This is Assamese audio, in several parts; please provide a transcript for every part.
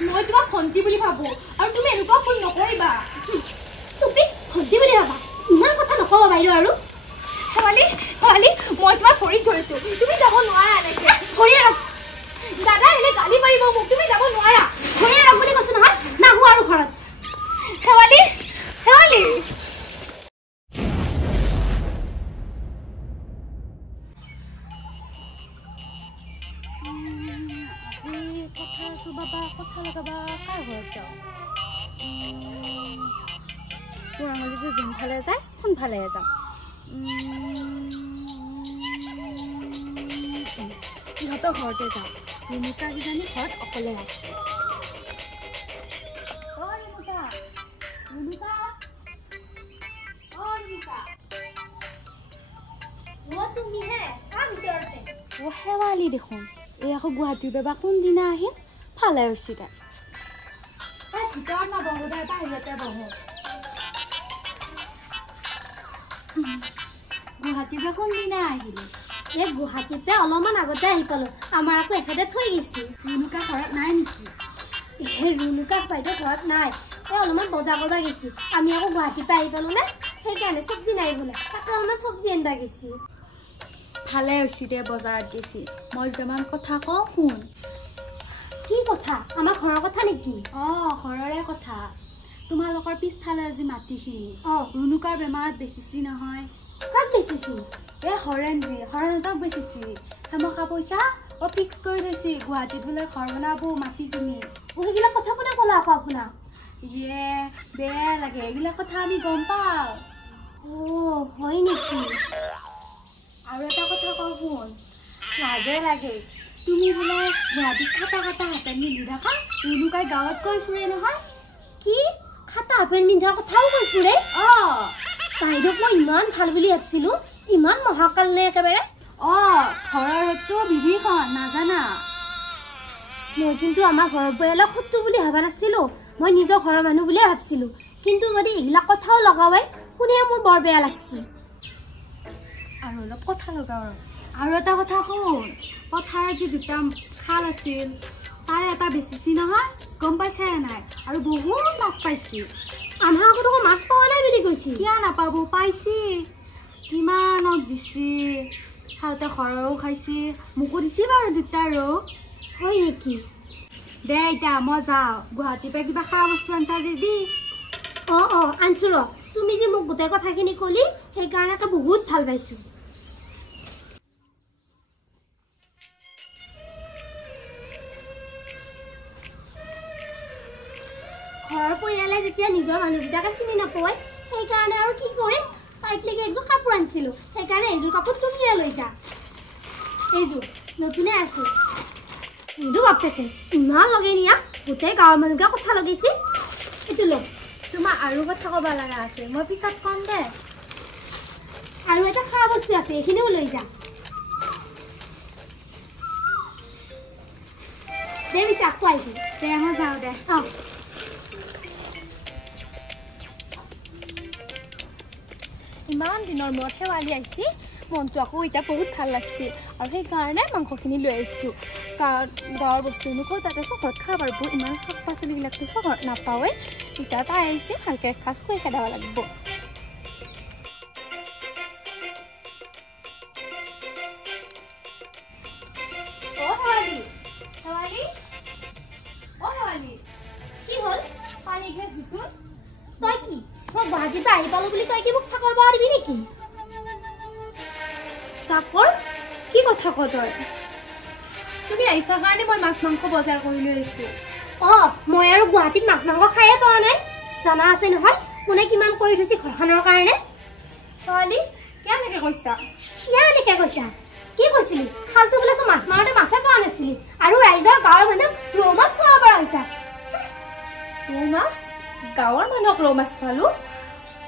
মই তোমাক ভণ্টি বুলি ভাবো আৰু তুমি এনেকুৱা ভুল নকৰিবা তুমি ভণ্টি বুলি ভাবা ইমান কথা নকবা বাইদেউ আৰু শেৱালি শেৱালি মই তোমাক ভৰিত ধৰিছো তুমি যাব নোৱাৰা এনেকে ভৰি আৰু দাদা আহিলে গালি মাৰিব মোক তুমি যাব নোৱাৰা ভৰি আৰু বুলি কৈছো নহয় নাহো আৰু ঘৰত শেৱালি শেৱালি কথা আছো বাবা কথা লগাবা কাৰ ঘৰত যাওঁ তোৰ আমাৰ যদি যোনফালে যায় সোনফালে যাম ইহঁতৰ ঘৰতে যাওঁ ৰেণুকা কিজানি ঘৰত অকলে আছে শেৱালি দেখোন এই আকৌ গুৱাহাটীৰ পৰা কোনদিনা আহিল ভালে হৈছে তাই ভিতৰত নবহো দে বাহিৰতে বহো গুৱাহাটীৰ পৰা কোনদিনা আহিলে এই গুৱাহাটীৰ পৰা অলপমান আগতে আহি পালো আমাৰ আকৌ এখেতে থৈ গৈছে ৰুণুকা ঘৰত নাই নেকি এই ৰুণুকা বাইদেউ ঘৰত নাই এই অলপমান বজাৰ কৰিব গৈছে আমি আকৌ গুৱাহাটীৰ পৰা আহি পালো নে সেইকাৰণে চব্জি নাই বোলে তাকে অলপমান চব্জি আনিব গৈছে ভালে হৈছে দে বজাৰত গৈছে মই দুটামান কথা কওঁ শুন কি কথা আমাৰ ঘৰৰ কথা নেকি ঘৰৰে কথা তোমালোকৰ পিছফালে আজি মাটিখিনি ৰুণুকাৰ বেমাৰত বেচিছি নহয় কাক বেচিছি এই হৰেণহঁতক বেচিছি হেমকা পইচা ফিক্স কৰি লৈছি গুৱাহাটীত বোলে ঘৰ বনাব মাটি কিনি সেইবিলাক কথা কোনে ক'লা আকৌ আপোনাক ইয়ে বেয়া লাগে এইবিলাক কথা আমি গম পাওঁ হয় নেকি আৰু এটা কথা কওঁ শুন লাজে লাগে তুমি বোলে গুৱাহাটীত খাটা হাতে মিলি থাকা ৰুণুকাই গাঁৱত কৈ ফুৰে নহয় কি খাটা হাপেন মিন্ধাৰ কথাও কৈ ফুৰে বাইদেউক মই ইমান ভাল বুলি ভাবিছিলো ইমান মহাকাল নে একেবাৰে ঘৰৰ ৰ'দটো বিভীষণ নাজানা মই কিন্তু আমাৰ ঘৰৰ পৰিয়ালক শত্ৰু বুলি ভাবা নাছিলো মই নিজৰ ঘৰৰ মানুহ বুলিয়ে ভাবিছিলো কিন্তু যদি এইবিলাক কথাও লগাওৱে শুনি মোৰ বৰ বেয়া লাগিছে আৰু অলপ কথা লগাওঁ আৰু এটা কথা শুন পথাৰত যি দুটা খাল আছিল তাৰে এটা বেচিছি নহয় গম পাইছে নাই আৰু বহুত মাছ পাইছি আমাৰ আকৌ মাছ পোৱা নাই বুলি কৈছি কিয় নাপাব পাইছি কিমানক দিছি খাওঁতে ঘৰৰো খাইছি মোকো দিছি বাৰু দুটা আৰু হয় নেকি দে এতিয়া মই যাওঁ গুৱাহাটীৰ পৰা কিবা খোৱা বস্তু আনছা যদি আনছো ৰ তুমি যে মোক গোটেই কথাখিনি ক'লি সেইকাৰণে বহুত ভাল পাইছো ঘৰৰ পৰিয়ালে যেতিয়া নিজৰ মানুহকেইটাকে চিনি নাপায় সেইকাৰণে আৰু কি কৰিম তাইক লাগি একযোৰ কাপোৰ আনিছিলো সেইকাৰণে এইযোৰ কাপোৰ তুমিয়ে লৈ যা এইযোৰ নতুনে আছে কিন্তু বাপেকে ইমান লগাই নিয়া গোটেই গাঁৱৰ মানুহকে কথা লগাইছে এইটো লগ তোমাৰ আৰু কথা ক'ব লগা আছে মই পিছত কম দে আৰু এটা খোৱা বস্তু আছে এইখিনিও লৈ যা দে পিছে আকৌ আহিবি দে মই যাওঁ দে ইমান দিনৰ মূৰত শেৱালি আহিছে মনটো আকৌ এতিয়া বহুত ভাল লাগছে আৰু সেইকাৰণে মাংসখিনি লৈ আহিছোঁ গাঁৱৰ বস্তুনো ক'ত তাতে চহৰত খাব পাৰিব ইমান শাক পাচলিবিলাকতো চহৰত নাপাওঁৱে এতিয়া তাই আহিছে ভালকৈ এসাঁজ খুৱাই খেদাব লাগিব কি হ'ল পানী গেছ দিছোঁ তই কি মই গুৱাহাটীৰ পৰা আহি পালো বুলি তই কি মোক চাকৰ পাৰিবি নেকি চাকৰ কি কথা ক তই তুমি আহিছা কাৰণে মই মাছ মাংস বজাৰ কৰি লৈ আহিছোঁ মই আৰু গুৱাহাটীত মাছ মাংস খায়ে পোৱা নাই জানা আছে নহয় কোনে কিমান কৰি থৈছে ঘৰখনৰ কাৰণে ছোৱালী কেনেকৈ কৈছা কি কৈছিলি খালটো বোলে মাছ মাৰোঁতে মাছে পোৱা নাছিলি আৰু ৰাইজৰ গাঁৱৰ মানুহক ৰৌ মাছ খোৱাব পৰা হৈছা ৰৌ মাছ গাঁৱৰ মানুহক ৰৌ মাছ খোৱালোঁ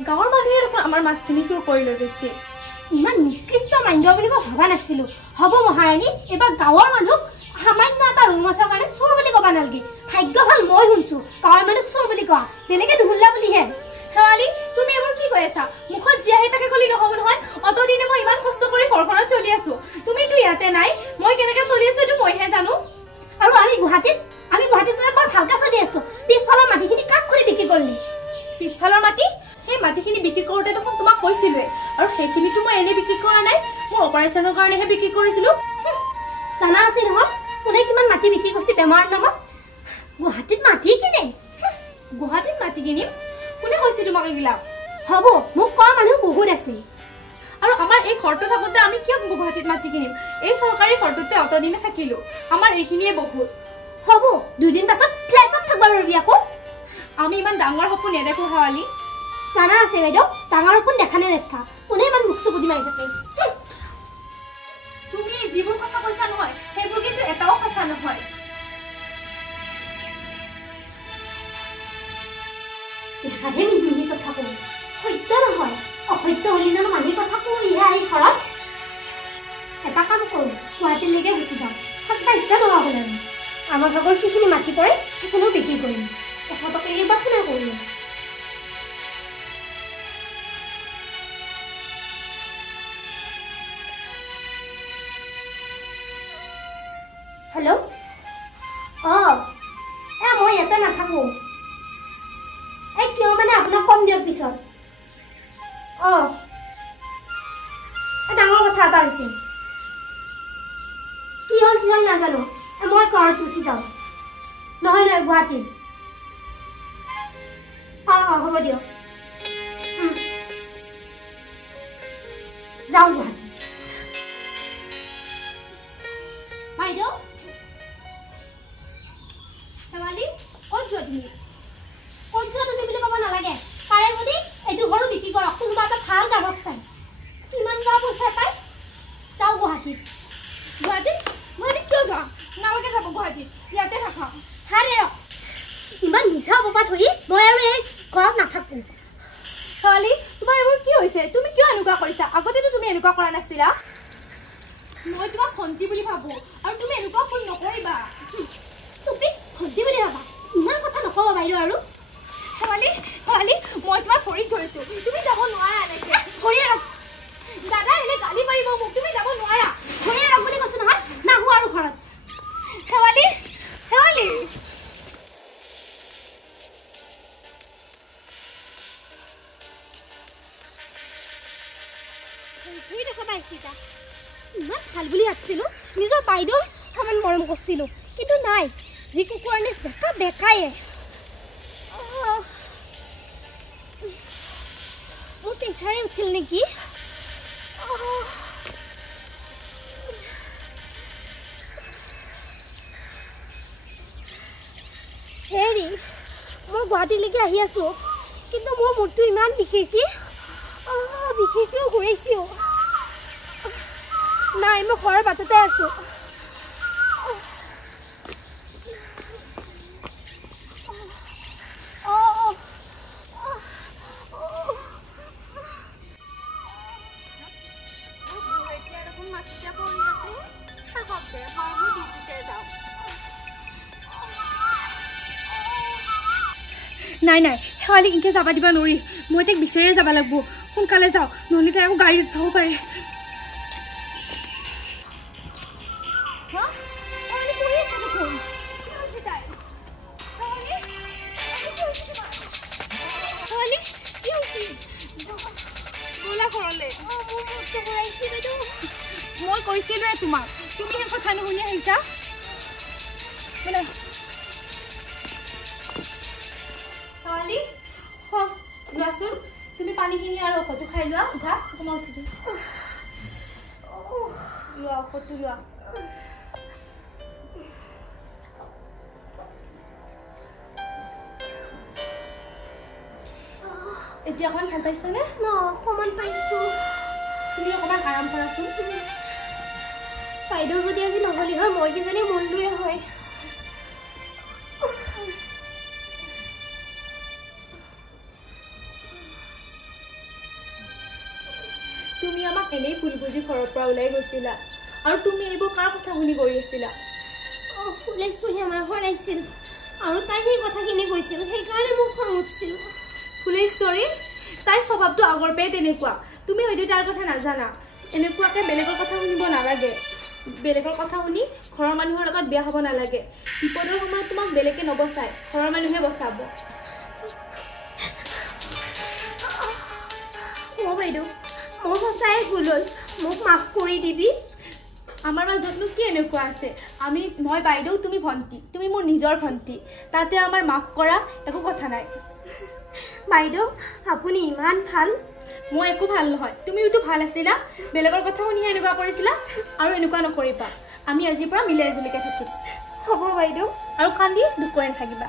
গাঁৱৰ মানুহে দেখোন আমাৰ মাছখিনি চুৰ কৰি লৈ গৈছে ইমান নিকৃষ্ট মান্য বুলি মই ভবা নাছিলো হ'ব মহাৰাণী এবাৰ গাঁৱৰ মানুহক সামান্য এটা ৰৌ মাছৰ কাৰণে চোৰ বুলি ক'ব নালাগে ভাগ্য ভাল মই শুনছো গাঁৱৰ মানুহক চোৰ বুলি কোৱা বেলেগে নুশুনিলা বুলিহে শেৱালি তুমি এইবোৰ কি কৈ আছা মুখত যি আহে তাকে ক'লি নহ'ব নহয় অতদিনে মই ইমান কষ্ট কৰি ঘৰখনত চলি আছো তুমিতো ইয়াতে নাই মই কেনেকৈ চলি আছো এইটো মইহে জানো আৰু আমি গুৱাহাটীত বৰ ভালকৈ পিছফালৰ মাটি সেই মাটিখিনি বিক্ৰী কৰোঁতে দেখোন তোমাক কৈছিলোৱে আৰু সেইখিনিতো মই এনেই বিক্ৰী কৰা নাই মোৰ অপাৰেশ্যনৰ কাৰণেহে বিক্ৰী কৰিছিলোঁ জানা আছিল নহয় কোনে কিমান মাটি বিক্ৰী কৰিছে বেমাৰৰ নামত গুৱাহাটীত মাটি কিনে গুৱাহাটীত মাটি কিনিম কোনে কৈছে তোমাক এইগিলা হ'ব মোক কোৱা মানুহ বহুত আছে আৰু আমাৰ এই ঘৰটো থাকোঁতে আমি কিয় গুৱাহাটীত মাটি কিনিম এই চৰকাৰী ঘৰটোতে অতদিনে থাকিলোঁ আমাৰ এইখিনিয়ে বহুত হ'ব 2 দিন পাছত ফ্লেটত থাকিব পাৰিবি আকৌ আমি ইমান ডাঙৰ সপোন নেদেখোঁ শেৱালি জানা আছে বাইদেউ ডাঙৰ সপোন দেখা নে নেদেখা কোনে ইমান মুখ চকুদি মাৰি থাকে তুমি যিবোৰ কথা কৈছা নহয় সেইবোৰ কিন্তু এটাও সঁচা নহয় দেখাহে মিহি কথা কওঁ সত্য নহয় অসত্য হ'লে জানো মানুহে কথা কৈহে আহি ঘৰত এটা কাম কৰোঁ গুৱাহাটীলৈকে গুচি যাওঁ থাকিব ইচ্ছা নোহোৱা হ'ল আৰু আমাৰ ভাগৰ যিখিনি মাটি পৰে সেইখিনিও বিক্ৰী কৰিম 100 টকা এইবাৰ শুনা কৰিম হেল্ল' মই ইয়াতে নাথাকোঁ কিয় মানে আপোনাক কম দিয়ক পিছত ডাঙৰ কথা এটা হৈছে কি হ'ল চিহল নাজানো মই ঘৰত গুচি যাওঁ নহয় গুৱাহাটীত হ'ব দিয়ক যাওঁ গুৱাহাটী বাইদেউ শেৱালি ক'ত যোৱা তুমি ক'ত যোৱা তুমি বুলি ক'ব নালাগে পাৰে যদি এইটো ঘৰো বিক্ৰী কৰক কোনোবা এটা ভাল গ্ৰাহক চাই কিমান টকা পইচা পায় যাওঁ গুৱাহাটীত কিয় যোৱা নালাগে যাব গুৱাহাটীত ইয়াতে থাকা হাৰে ৰ ইমান মিছা অপবাদ হৈ মই আৰু এই ঘৰত নাথাকোঁ শেৱালি তোমাৰ এইবোৰ কি হৈছে তুমি কিয় এনেকুৱা কৰিছা আগতেতো তুমি এনেকুৱা কৰা নাছিলা মই তোমাক ভণ্টি বুলি ভাবোঁ আৰু তুমি এনেকুৱা ভুল নকৰিবা ভণ্টি বুলি ভাবা ইমান কথা নক'ব বাইদেউ আৰু শেৱালি মই তোমাৰ ভৰিত ধৰিছোঁ তুমি যাব নোৱাৰা এনেকৈ ভৰিয়ে ৰখ দাদা আহিলে গালি পাৰিব মোক তুমি যাব নোৱাৰা ভৰিয়ে ৰখ বুলি কৈছোঁ নহয় নাহোঁ আৰু ঘৰত শেৱালি দেখা পাইছিলা ইমান ভাল বুলি ভাবিছিলোঁ নিজৰ বাইদেউৰ সমান মৰম কৰিছিলোঁ কিন্তু নাই যি কুকুৰৰ নিচ বেকায়ে মোৰ প্ৰেছাৰে উঠিল নেকি হেৰি মই গুৱাহাটীলৈকে আহি আছোঁ কিন্তু মোৰ মূৰটো ইমান বিষাইছে ঘূৰাইছেও নাই মই ঘৰৰ বাটতে আছোঁ নাই শেৱালিক এনেকৈ যাব দিব নোৱাৰি মই তাইক বিচাৰিয়ে যাব লাগিব সোনকালে যাওঁ নহ'লে তাই আকৌ গাড়ীত উঠাব পাৰে মই কৈছিলোৱে তোমাক তুমি সেই কথা নুশুনি আহিছা শেৱালি লোৱাচোন তুমি পানীখিনি আৰু ঔষধটো খাই লোৱা উঠা তোমাৰ উঠি লোৱা ঔষধটো লোৱা এতিয়া অকণমান ভাল পাইছানে অকণমান পাইছোঁ তুমি অকণমান আৰাম কৰাচোন বাইদেউ যদি আজি নহ'লি হয় মই কিজানি মনটোৱে হয় তুমি আমাক এনেই ভুল বুজি ঘৰৰ পৰা ওলাই গৈছিলা আৰু তুমি এইবোৰ কাৰ কথা শুনি কৰি আছিলা ফুলেশ্বৰী আমাৰ ঘৰত আহিছিল আৰু তাই সেই কথাখিনি কৈছিল সেইকাৰণে মোক খং উঠিছিল ফুলেশ্বৰী তাইৰ স্বভাৱটো আগৰ পৰাই তেনেকুৱা তুমি হয়তো তাৰ কথা নাজানা এনেকুৱাকৈ বেলেগৰ কথা শুনিব নালাগে বেলেগৰ কথা শুনি ঘৰৰ মানুহৰ লগত বেয়া হ'ব নালাগে বিপদৰ সময়ত তোমাক বেলেগে নবচায় ঘৰৰ মানুহে বচাব বাইদেউ মোৰ সঁচাই ভুল হ'ল মোক মাফ কৰি দিবি আমাৰ মাজতনো কি এনেকুৱা আছে মই বাইদেউ তুমি ভণ্টি তুমি মোৰ নিজৰ ভণ্টি তাতে আমাৰ মাফ কৰা একো কথা নাই বাইদেউ আপুনি ইমান ভাল মই একো ভাল নহয় তুমিওতো ভাল আছিলা বেলেগৰ কথা শুনিহে এনেকুৱা কৰিছিলা আৰু এনেকুৱা নকৰিবা আমি আজিৰ পৰা মিলাই জুলিকে থাকিম হ'ব বাইদেউ আৰু কান্দি দুখ কৰি নাথাকিবা